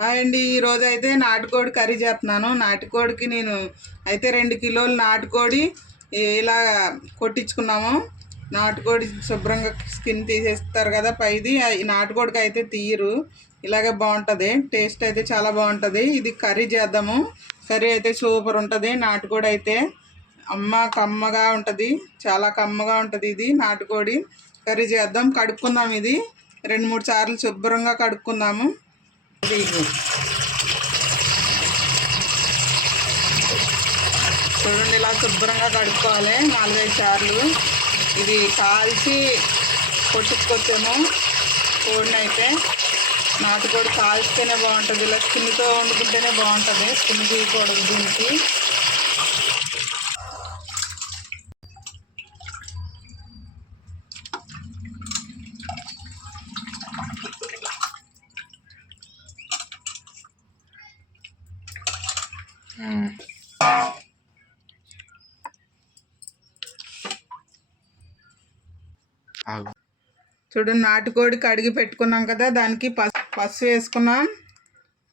Hi అండి ఈరోజు అయితే నాటుకోడి కర్రీ చేస్తున్నాను. నాటుకోడికి నేను అయితే రెండు కిలోలు నాటుకోడి ఇలా కొట్టించుకున్నాము. నాటుకోడి శుభ్రంగా స్కిన్ తీసేస్తారు కదా పైది. నాటుకోడికి అయితే తీయరు. ఇలాగే బాగుంటుంది. టేస్ట్ అయితే చాలా బాగుంటుంది. ఇది కర్రీ చేద్దాము. కర్రీ అయితే సూపర్ ఉంటుంది. నాటుకోడి అయితే అమ్మ కమ్మగా ఉంటుంది. చాలా కమ్మగా ఉంటుంది ఇది నాటుకోడి. కర్రీ చేద్దాం. కడుక్కుందాం ఇది. రెండు మూడు సార్లు శుభ్రంగా కడుక్కుందాము. చూడండి ఇలా శుభ్రంగా కడుక్కోవాలి. నాలుగైదు సార్లు ఇది కాల్చి కొట్టుకొచ్చాను కోడిని అయితే నాటుకోడి కాల్చితేనే బాగుంటుంది. ఇలా స్కిన్తో వండుకుంటేనే బాగుంటుంది. స్కిన్ తీయకూడదు దీనికి. చూడండి నాటుకోడి కడిగి పెట్టుకున్నాం కదా దానికి పసు పసుపు వేసుకున్నాం.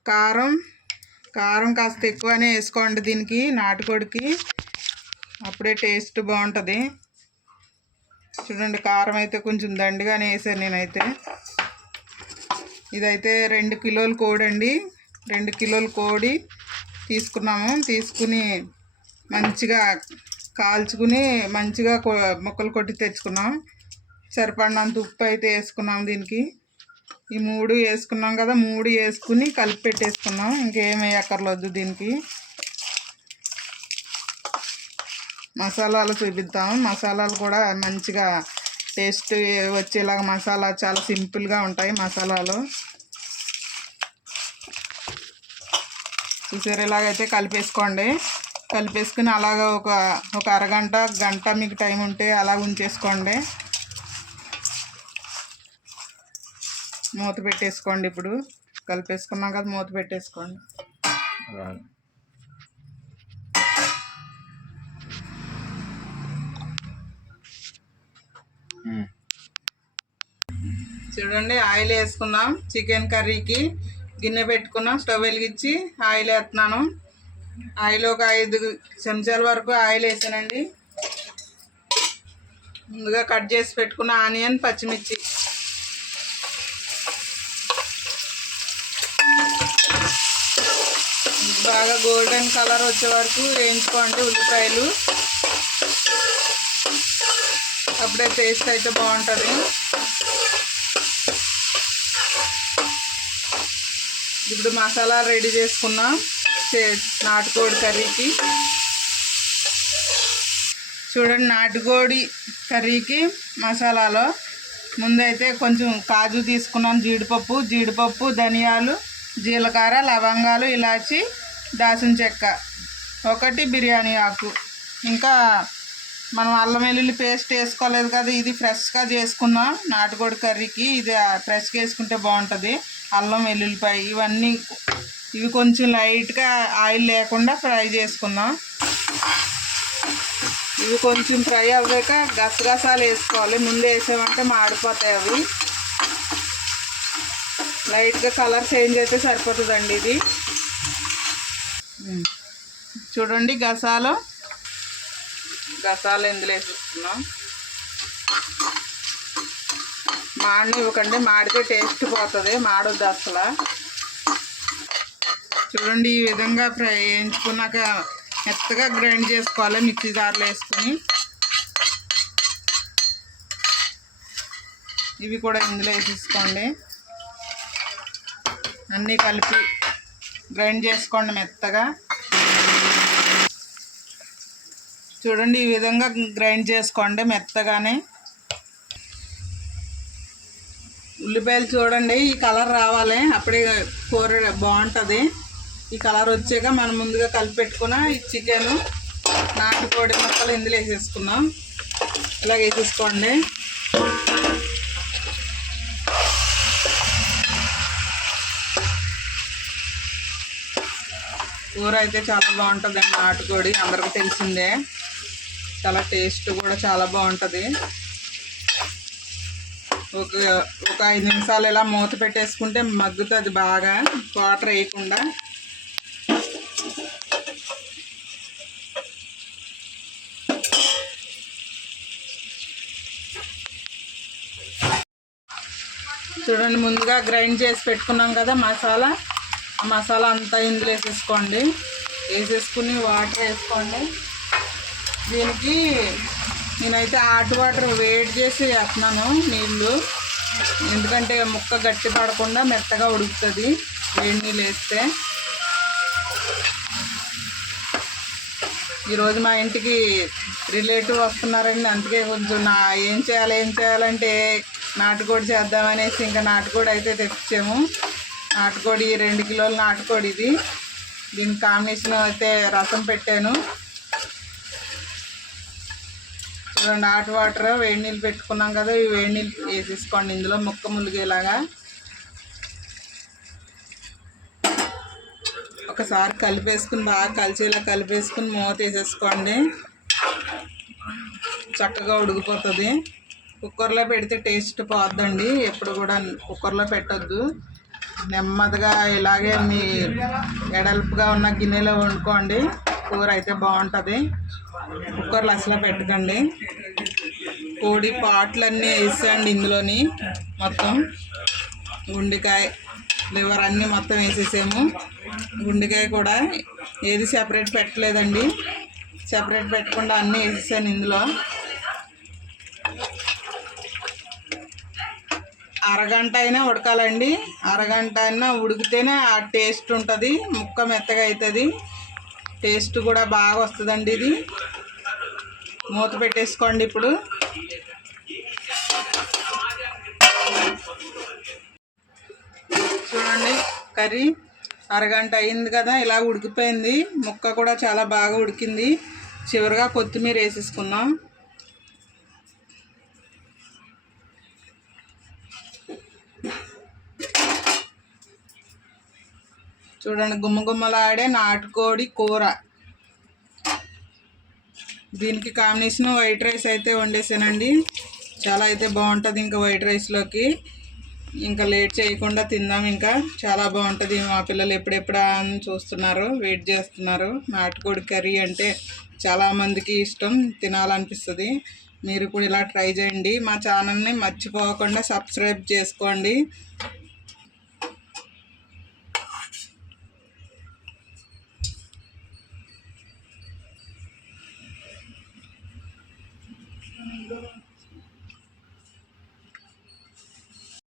కారం కారం కాస్త ఎక్కువనే వేసుకోండి దీనికి నాటుకోడికి. అప్పుడే టేస్ట్ బాగుంటుంది. చూడండి కారం అయితే కొంచెం దండిగానే వేసాను నేనైతే. ఇదైతే రెండు కిలోలు కోడి అండి రెండు కిలోలు కోడి తీసుకున్నాము. తీసుకుని మంచిగా కాల్చుకుని మంచిగా కొ- ముక్కలు కొట్టి తెచ్చుకున్నాం. సరిపడినంత ఉప్పు అయితే వేసుకున్నాం దీనికి. ఈ మూడు వేసుకున్నాం కదా మూడు వేసుకుని కలిపి పెట్టేసుకున్నాం. ఇంకేం వేయక్కర్లేదు దీనికి. మసాలాలు చూపిద్దాం. మసాలాలు కూడా మంచిగా టేస్ట్ వచ్చేలాగా మసాలా చాలా సింపుల్గా ఉంటాయి మసాలాలు. చూసారు? ఇలాగైతే కలిపేసుకోండి. కలిపేసుకుని అలాగ ఒక ఒక అరగంట గంట మీకు టైం ఉంటే అలా ఉంచేసుకోండి. మూత పెట్టేసుకోండి ఇప్పుడు. కలిపేసుకున్నాం కదా మూత పెట్టేసుకోండి. చూడండి ఆయిల్ వేసుకున్నాం. చికెన్ కర్రీకి. గిన్నె పెట్టుకున్నాం స్టవ్ వెలిగించి ఆయిల్ వేస్తున్నాను. ఆయిల్ ఒక ఐదు చెంచాల వరకు ఆయిల్ వేసానండి. ముందుగా కట్ చేసి పెట్టుకున్న ఆనియన్ పచ్చిమిర్చి. బాగా గోల్డెన్ కలర్ వచ్చే వరకు వేయించుకోండి ఉల్లిపాయలు. అప్పుడే టేస్ట్ అయితే బాగుంటుంది. ఇప్పుడు మసాలా రెడీ చేసుకున్నాం నాటుకోడి కర్రీకి. చూడండి నాటుకోడి కర్రీకి మసాలాలో. ముందైతే కొంచెం కాజు తీసుకున్నాం జీడిపప్పు జీడిపప్పు ధనియాలు జీలకర్ర లవంగాలు ఇలాచి దాసిన చెక్క ఒకటి బిర్యానీ ఆకు. ఇంకా మనం అల్లం వెల్లుల్లి పేస్ట్ వేసుకోలేదు కదా ఇది ఫ్రెష్గా చేసుకున్నాం. నాటుకోడి కర్రీకి ఇది ఫ్రెష్గా వేసుకుంటే బాగుంటుంది. అల్లం వెల్లుల్లిపాయ ఇవన్నీ ఇవి కొంచెం లైట్గా ఆయిల్ లేకుండా ఫ్రై చేసుకుందాం. ఇవి కొంచెం ఫ్రై అవ్వాక గసగసాలు వేసుకోవాలి. ముందు వేసామంటే మాడిపోతాయి అవి. లైట్గా కలర్ చేంజ్ అయితే సరిపోతుందండి ఇది. చూడండి గసాలు. గసాలు ఇందులో వేసేస్తున్నాం మాడిని ఇవ్వకండి. మాడితే టేస్ట్ పోతుంది. మాడొద్దు అసలు. చూడండి ఈ విధంగా ఫ్రై వేయించుకున్నాక మెత్తగా గ్రైండ్ చేసుకోవాలి. మిక్సీ జార్లో వేసుకుని. ఇవి కూడా ఇందులో వేసేసుకోండి. అన్నీ కలిపి గ్రైండ్ చేసుకోండి మెత్తగా. చూడండి ఈ విధంగా గ్రైండ్ చేసుకోండి మెత్తగానే. ఉల్లిపాయలు చూడండి ఈ కలర్ రావాలి. అప్పుడే కూర బాగుంటుంది. ఈ కలర్ వచ్చాక మనం ముందుగా కలిపి పెట్టుకున్న ఈ చికెన్ నాటుకోడి ముక్కలు ఇందులో వేసేసుకున్నాం ఇలాగ వేసేసుకోండి. కూర అయితే చాలా బాగుంటుందండి నాటుకోడి. అందరికీ తెలిసిందే. చాలా టేస్ట్ కూడా చాలా బాగుంటుంది. ఒక ఒక ఐదు నిమిషాలు ఇలా మూత పెట్టేసుకుంటే మగ్గుతుంది బాగా వాటర్ వేయకుండా. చూడండి ముందుగా గ్రైండ్ చేసి పెట్టుకున్నాం కదా మసాలా. ఆ మసాలా అంతా ఇందులో వేసేసుకోండి. వేసేసుకుని వాటర్ వేసుకోండి. దీనికి నేనైతే హాట్ వాటర్ వేడి చేసి వేస్తున్నాను నీళ్ళు. ఎందుకంటే ముక్క గట్టి పడకుండా మెత్తగా ఉడుకుతుంది వేడి నీళ్ళు వేస్తే. ఈరోజు మా ఇంటికి రిలేటివ్ వస్తున్నారండి. అందుకే కొంచెం నా ఏం చేయాలి ఏం చేయాలంటే నాటుకోడి చేద్దామనేసి ఇంకా నాటుకోడి అయితే తెచ్చాము. నాటుకోడి రెండు కిలోల నాటుకోడి ఇది. దీని కాంబినేషన్ అయితే రసం పెట్టాను. రెండు హాట్ వాటర్ వేడి నీళ్ళు పెట్టుకున్నాం కదా ఈ వేడి నీళ్ళు వేసేసుకోండి ఇందులో ముక్క ములిగేలాగా. ఒకసారి కలిపేసుకుని బాగా కలిసేలా కలిపేసుకుని మూత వేసేసుకోండి. చక్కగా ఉడికిపోతుంది. కుక్కర్లో పెడితే టేస్ట్ పోద్దండి ఎప్పుడు కూడా కుక్కర్లో పెట్టొద్దు. నెమ్మదిగా ఇలాగే మీ ఎడల్పుగా ఉన్న గిన్నెలో వండుకోండి. కూర అయితే బాగుంటుంది. కుక్కర్లు అసలు పెట్టకండి. కోడి పాటలన్నీ వేసేయండి ఇందులోని మొత్తం. గుండెకాయ లివర్ అన్నీ మొత్తం వేసేసాము గుండెకాయ కూడా ఏది సెపరేట్ పెట్టలేదండి. సెపరేట్ పెట్టకుండా అన్నీ వేసేసాను ఇందులో. అరగంట అయినా ఉడకాలండి. అరగంట అయినా ఉడికితేనే ఆ టేస్ట్ ఉంటుంది. ముక్క మెత్తగా అవుతుంది టేస్ట్ కూడా బాగా వస్తుందండి ఇది. మూత పెట్టేసుకోండి ఇప్పుడు. చూడండి కర్రీ అరగంట అయింది కదా ఇలా ఉడికిపోయింది. ముక్క కూడా చాలా బాగా ఉడికింది. చివరిగా కొత్తిమీర వేసేసుకుందాం. చూడండి గుమ్మగుమ్మలాడే నాటుకోడి కూర. దీనికి కాంబినేషన్ వైట్ రైస్ అయితే వండేసానండి. చాలా అయితే బాగుంటుంది ఇంకా వైట్ రైస్లోకి ఇంకా లేట్ చేయకుండా తిందాం ఇంకా. చాలా బాగుంటుంది మా పిల్లలు ఎప్పుడెప్పుడా అని చూస్తున్నారు వెయిట్ చేస్తున్నారు. నాటుకోడి కర్రీ అంటే చాలామందికి ఇష్టం తినాలనిపిస్తుంది. మీరు కూడా ఇలా ట్రై చేయండి. మా ఛానల్ని మర్చిపోకుండా సబ్స్క్రైబ్ చేసుకోండి.